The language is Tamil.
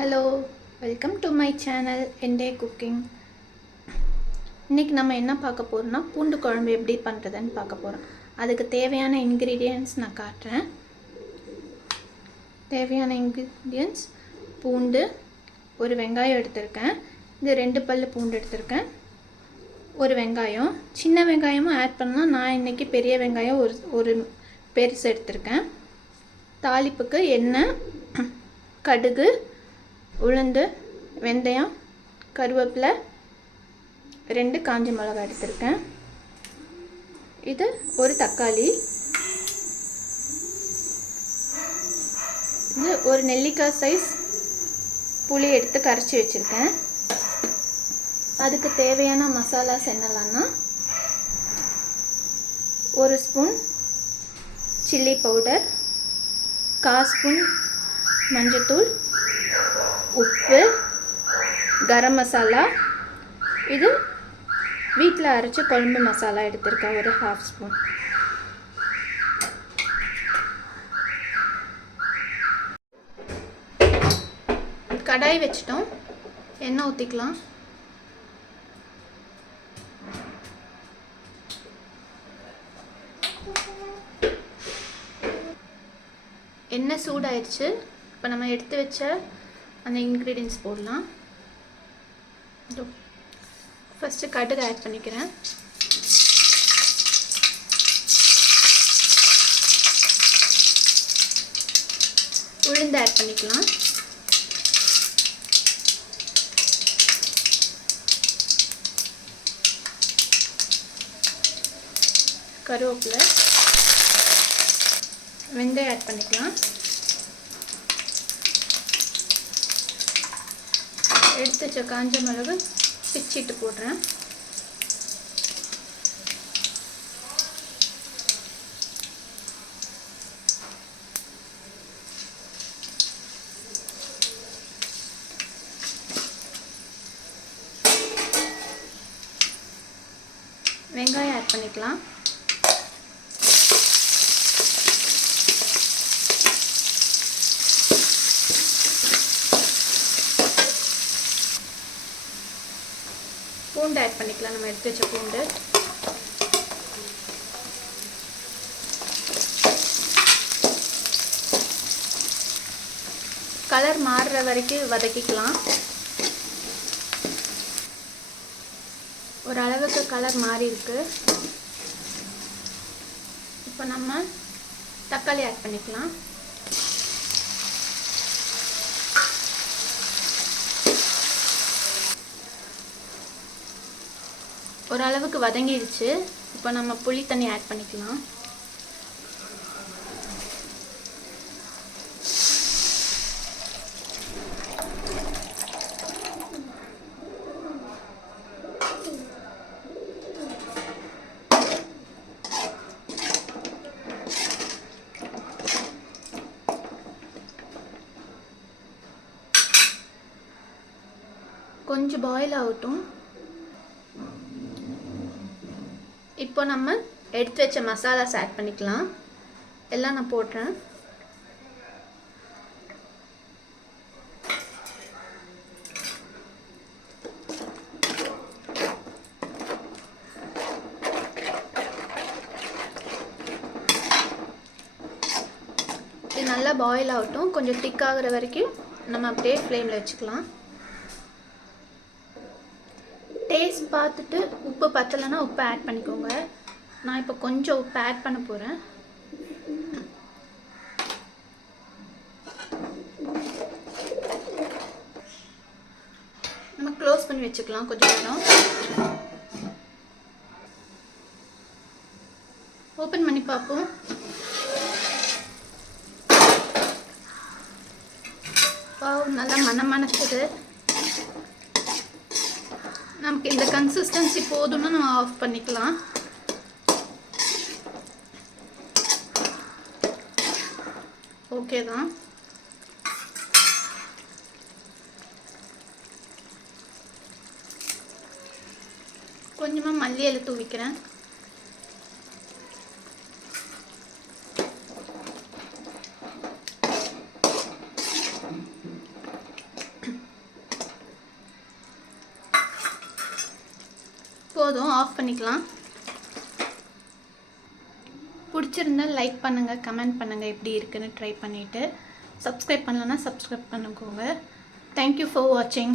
Hello, welcome to my channel என்டே குக்கிங். இன்றைக்கி நம்ம என்ன பார்க்க போகிறோம்னா பூண்டு குழம்பு எப்படி பண்ணுறதுன்னு பார்க்க போகிறோம். அதுக்கு தேவையான இன்க்ரீடியன்ட்ஸ் நான் காட்டுறேன். தேவையான இன்க்ரீடியன்ட்ஸ் பூண்டு, ஒரு வெங்காயம் எடுத்திருக்கேன். இது 2 பல் பூண்டு எடுத்திருக்கேன். ஒரு வெங்காயம், சின்ன வெங்காயமும் ஆட் பண்ணலாம். நான் இன்றைக்கி பெரிய வெங்காயம் ஒரு பெருசு எடுத்திருக்கேன். தாளிப்புக்கு எண்ணெய், கடுகு, உளுந்து, வெந்தயம், கருவேப்பிலை, 2 காஞ்ச மிளகாய் எடுத்திருக்கேன். இது ஒரு தக்காளி, இது ஒரு நெல்லிக்காய் சைஸ் புளி எடுத்து கரைச்சி வச்சுருக்கேன். அதுக்கு தேவையான மசாலாஸ் என்னலான்னா 1 ஸ்பூன் சில்லி பவுடர், 1/4 ஸ்பூன் மஞ்சத்தூள், உப்பு, கரம் மசாலா, இது வீட்டில் அரைச்ச குழம்பு மசாலா எடுத்திருக்கேன் ஒரு 1/2 ஸ்பூன். கடாய் வச்சிட்டோம், எண்ணெய் ஊற்றிக்கலாம். எண்ணெய் சூடாயிடுச்சு. இப்போ நம்ம எடுத்து வச்ச அந்த இன்க்ரீடியன்ஸ் போடலாம். ஃபஸ்ட்டு கடுகு ஆட் பண்ணிக்கிறேன். உளுந்து ஆட் பண்ணிக்கலாம். கருவேப்பிலை, வெந்தயம் ஆட் பண்ணிக்கலாம். எடுத்து வச்ச காஞ்ச மிளகு பிச்சிட்டு போடுறேன். வெங்காயம் ஆட் பண்ணிக்கலாம். பூண்டு ஆட் பண்ணிக்கலாம். நம்ம எடுத்து வச்ச பூண்டு, கலர் மாறுற வரைக்கும் வதக்கிக்கலாம். ஒரு அளவுக்கு கலர் மாறி இருக்கு. இப்போ நம்ம தக்காளி ஆட் பண்ணிக்கலாம். ஒரு அளவுக்கு வதங்கிடுச்சு. இப்போ நம்ம புளி தண்ணி ஆட் பண்ணிக்கலாம். கொஞ்சம் பாயில் ஆகட்டும். இப்போ நம்ம எடுத்து வச்ச மசாலாஸ் ஆட் பண்ணிக்கலாம். எல்லாம் நான் போடுறேன். இது நல்லா பாயில் ஆகட்டும். கொஞ்சம் திக் ஆகுற வரைக்கும் நம்ம அப்படியே ஃப்ளேமில் வச்சுக்கலாம். டேஸ்ட் பார்த்துட்டு உப்பு பத்தலைன்னா உப்பு ஆட் பண்ணிக்கோங்க. நான் இப்போ கொஞ்சம் உப்பு ஆட் பண்ண போகிறேன். நம்ம க்ளோஸ் பண்ணி வச்சுக்கலாம் கொஞ்சம் நேரம். ஓப்பன் பண்ணி பார்ப்போம். நல்லா மணக்குது. நமக்கு இந்த கன்சிஸ்டன்சி போதும்னா நம்ம ஆஃப் பண்ணிக்கலாம். ஓகே தான். கொஞ்சமாக மல்லி இலை தூவிக்கிறேன். போதும், ஆஃப் பண்ணிக்கலாம். பிடிச்சிருந்தா லைக் பண்ணுங்கள், கமெண்ட் பண்ணுங்கள், எப்படி இருக்குன்னு ட்ரை பண்ணிவிட்டு. சப்ஸ்கிரைப் பண்ணலன்னா சப்ஸ்கிரைப் பண்ணிக்கோங்க. தேங்க்யூ ஃபார் வாட்சிங்.